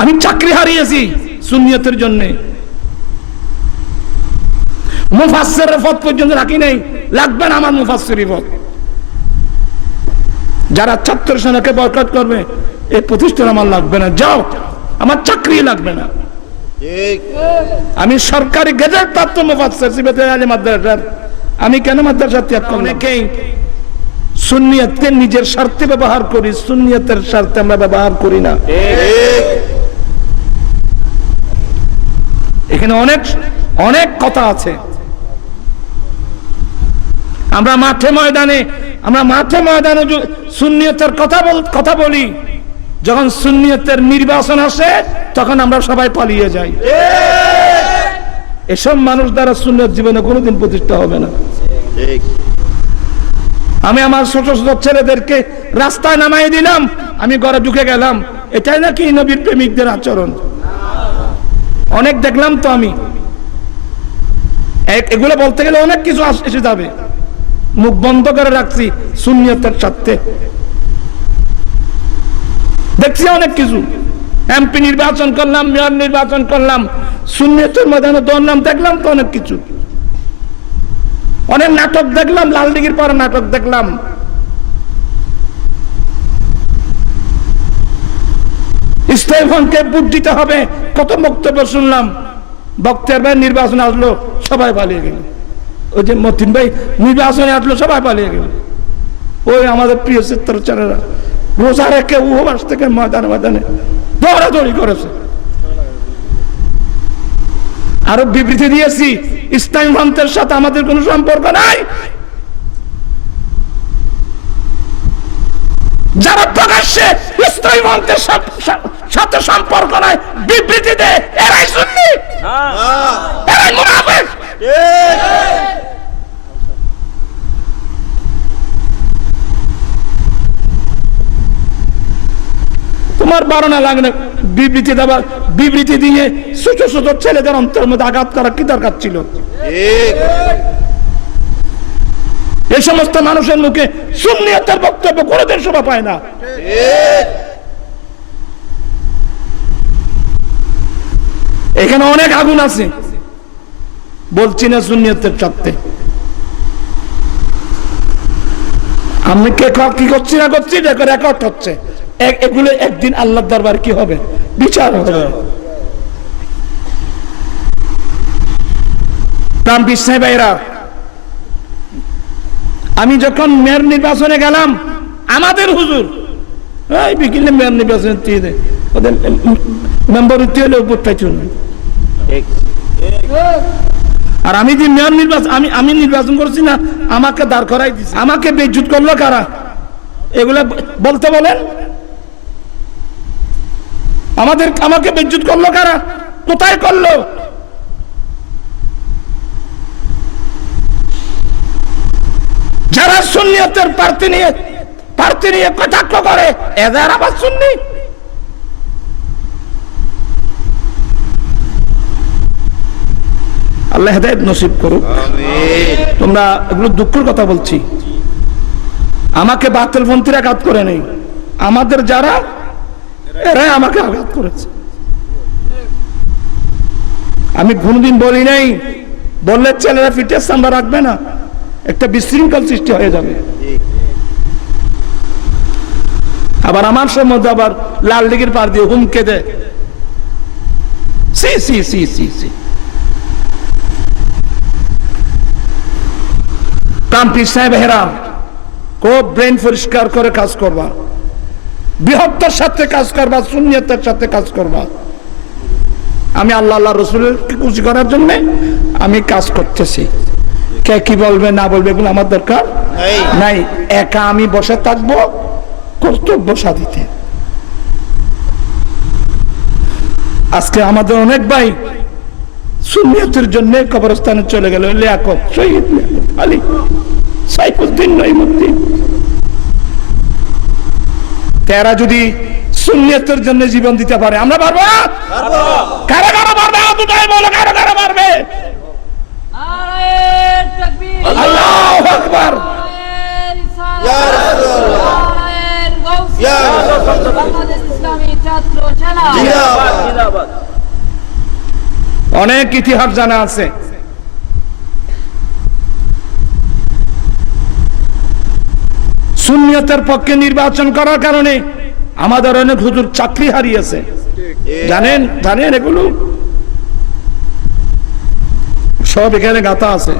আমি চাকরি হারিয়েছি সুন্নিয়তের জন্য। মুফাসসের পদ পর্যন্ত রাখি নাই লাগবে না আমার পদ যারা ছাত্র সেনাকে বয়কট করবে এই প্রতিষ্ঠান আমার লাগবে না। যাও আমার চাকরি লাগবে না। আমি সরকারি গেজেট প্রাপ্ত মুফাসসির সিবেতে আলী মাদ্রাসার। আমি কেন মাদ্রাসা ত্যাগ করলাম? অনেকেই সুন্নিয়তকে নিজের স্বার্থে ব্যবহার করি সুন্নিয়তের স্বার্থে আমরা ব্যবহার করি না। ঠিক। এখানে অনেক অনেক কথা আছে। আমরা মাঠে ময়দানে, আমরা মাঠে ময়দানে যে, সুন্নিয়তের কথা বল, কথা বলি। যখন সুন্নিয়তের নির্বাচন আসে, তখন আমরা সবাই পালিয়ে যাই। এসব মানুষ দ্বারা সুন্নিয়ত জীবনে কোনোদিন প্রতিষ্ঠা হবে না। আমি আমার ছোট ছোট ছেলেদেরকে রাস্তায় নামাই দিলাম, আমি ঘরে ঢুকে গেলাম। এটাই নাকি নবীর প্রেমিকদের আচরণ। অনেক দেখলাম তো আমি। এগুলো বলতে গেলে অনেক কিছু এসে যাবে। মুখ বন্ধ করে রাখছি শূন্যতার সাথে। দেখছি অনেক কিছু। এমপি নির্বাচন করলাম মেয়র নির্বাচন করলাম শূন্যতের ময়দানে দৌড়লাম, দেখলাম তো অনেক কিছু। অনেক নাটক দেখলাম, লাল দিঘির পরে নাটক দেখলাম। স্টেফনকে বুট দিতে হবে। কত বক্তব্য শুনলাম। বক্তের ভাই নির্বাচন আসলো, সবাই পালিয়ে গেল। ওই যে মতিন ভাই নির্বাচনে আসলো, সবাই পালিয়ে গেল। ওই আমাদের প্রিয় চিত্রচারেরা রোজা রেখে উপবাস থেকে ময়দানে ময়দানে দৌড়াদৌড়ি করেছে। আরও বিবৃতি দিয়েছি, ইসলামী মন্ত্রের সাথে আমাদের কোনো সম্পর্ক নাই। যারা প্রকাশ্যে ইসলামী সাথে- সাথে সম্পর্ক নাই বিবৃতি দেয় এরাই শুননি এরাই মুনাফিক। তোমার বারণা লাগলে বিবৃতি দেওয়ার বিবৃতি দিয়ে ছোট ছোট ছেলেদের অন্তরের মধ্যে আঘাত করা কি দরকার ছিল? এই সমস্ত মানুষের মুখে সুন্নিয়তের বক্তব্য কোনোদিন শোভা পায় না। এখানে অনেক আগুন আছে। বলছি না সুন্নিয়তের সত্ত্বে আমি কে কি করছি না করছি? রেকর্ড হচ্ছে। এগুলো একদিন আল্লাহর দরবার কি হবে? বিচার হবে। আমি যখন মেয়র নির্বাচনে গেলাম আমাদের হুজুর এই বিকেলে মেয়র নির্বাচনে দিয়ে দেয় ওদের মেম্বার হলে উপরটাই চলবে ঠিক আর আমি যে মেয়র নির্বাচন আমি আমি নির্বাচন করছি না, আমাকে দাঁড় করাই দিছে। আমাকে বেজুত করল কারা? এগুলা বলতে বলেন। আমাদের আমাকে বেজুত করল কারা? কোথায় করল? যারা সুন্নিয়তের প্রার্থী নিয়ে প্রার্থী নিয়ে কটাক্ষ করে, এদের আবার শুননি আল্লাহ হেদায়ত নসিব করুক। তোমরা এগুলো দুঃখের কথা বলছি। আমাকে বাতিল পন্থীরা আঘাত করে নেই। আমাদের যারা এরাই আমাকে আঘাত করেছে। আমি কোনদিন বলি নাই বললে ছেলেরা ফিটের সাম্বা রাখবে না। একটা বিশৃঙ্খল সৃষ্টি হয়ে যাবে। আবার আমার সম্বন্ধে আবার লাল দিঘির পার দিয়ে হুমকে দেয়। সি সি সি সি সি। কাম্পি সাহেব হেরাম খুব ব্রেন পরিষ্কার করে কাজ করবা। বৃহত্তর সাথে কাজ করবা শূন্যতার সাথে কাজ করবা। আমি আল্লাহ আল্লাহ রসুলের খুশি করার জন্য? আমি কাজ করতেছি। কে কি বলবে না বলবে এগুলো আমার দরকার নাই। একা আমি বসে থাকব কর্তব্য সাধিতে। আজকে আমাদের অনেক ভাই সুন্নিয়তের জন্য কবরস্থানে চলে গেল। লিয়াকত শহীদ আলী। সাইফুদ্দিন নইমুদ্দিন। তেরা যদি সুন্নিয়তের জন্য জীবন দিতে পারে আমরা পারব না? কারা কারা পারবে? দুটাই বলো কারা কারা পারবে? নারায়ণ তাকবীর। আল্লাহ আকবার নারায়ণ রিসালাত ইয়া রাসূলুল্লাহ নারায়ণ গাউসিয়া ইয়া রাসূলুল্লাহ বাংলাদেশ ইসলামী ছাত্র সেনা জিন্দাবাদ অনেক ইতিহাস জানা আছে সুন্নিয়তের পক্ষে নির্বাচন করার কারণে আমাদের অনেক হুজুর চাকরি হারিয়েছে। জানেন জানেন এগুলো? সব এখানে গাথা আছে।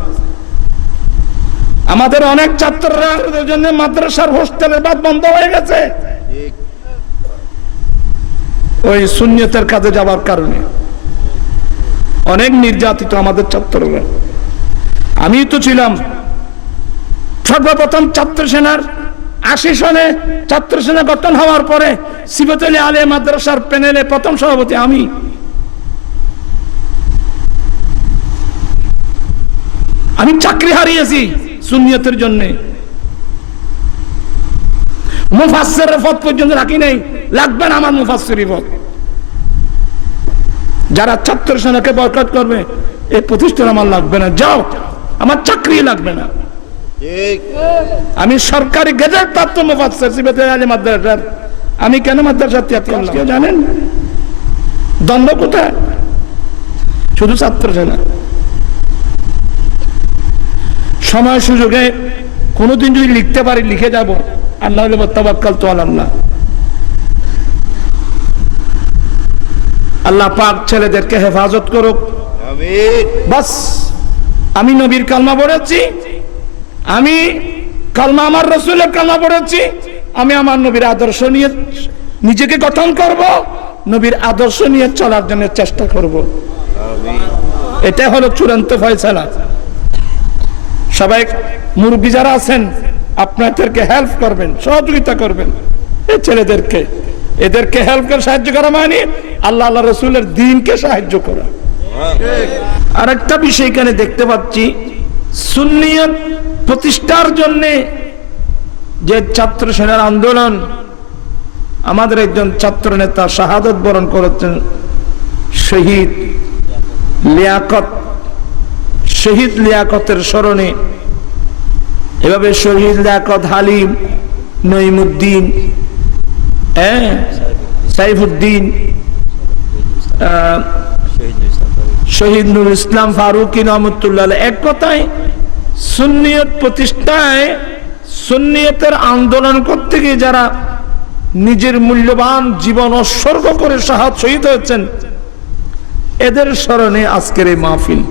আমাদের অনেক ছাত্ররা জন্য মাদ্রাসার হোস্টেলের বাদ বন্ধ হয়ে গেছে। ওই শূন্যতের কাজে যাবার কারণে। অনেক নির্যাতিত আমাদের ছাত্ররা। আমি তো ছিলাম সর্বপ্রথম ছাত্র সেনার আশি সনে ছাত্র সেনা গঠন হওয়ার পরে সিবতলি আলে মাদ্রাসার প্যানেলে প্রথম সভাপতি আমি। আমি চাকরি হারিয়েছি সুনিয়তের জন্য। মুফাসসের পদ পর্যন্ত রাখি নাই, লাগবে না আমার মুফাসসের পদ। যারা ছাত্র সেনাকে বয়কট করবে, এই প্রতিষ্ঠান আমার লাগবে না। যাও, আমার চাকরি লাগবে না। আমি সরকারি গেজেট প্রাপ্ত মুফাসসির সিবেতে আলী মাদ্রাসার। আমি কেন মাদ্রাসা ত্যাগ করলাম কেউ জানেন? দ্বন্দ্ব কোথায়? শুধু ছাত্র সেনা সময় সুযোগে কোনোদিন যদি লিখতে পারি লিখে যাব। আর না হলে তবাক্কাল তো আল্লাহ আল্লাহ পাক ছেলেদেরকে হেফাজত করুক। বাস আমি নবীর কালমা পড়েছি। আমি কালমা আমার রসুলের কালমা পড়েছি আমি আমার নবীর আদর্শ নিয়ে নিজেকে গঠন করব নবীর আদর্শ নিয়ে চলার জন্য চেষ্টা করব। এটা হলো চূড়ান্ত ফয়সালা। সবাই মুরব্বী যারা আছেন আপনাদেরকে হেল্প করবেন সহযোগিতা করবেন। এই ছেলেদেরকে এদেরকে হেল্প করে সাহায্য করা মানে আল্লাহ আল্লাহ রসুলের দিনকে সাহায্য করা। আরেকটা বিষয় এখানে দেখতে পাচ্ছি সুন্নিয়ত প্রতিষ্ঠার জন্যে যে ছাত্র সেনার আন্দোলন, আমাদের একজন ছাত্র নেতা শাহাদত বরণ করেছেন, শহীদ লিয়াকত, শহীদ লিয়াকতের স্মরণে। এভাবে শহীদ লিয়াকত হালিম নইমুদ্দিন হ্যাঁ সাইফুদ্দিন শহীদ নুর ইসলাম ফারুকি রহমতুল্লাহ এক কথায় সুন্নিয়ত প্রতিষ্ঠায় সুন্নিয়তের আন্দোলন করতে গিয়ে যারা নিজের মূল্যবান জীবন উৎসর্গ করে সাহায্য হয়েছেন এদের স্মরণে আজকের এই মাহফিল।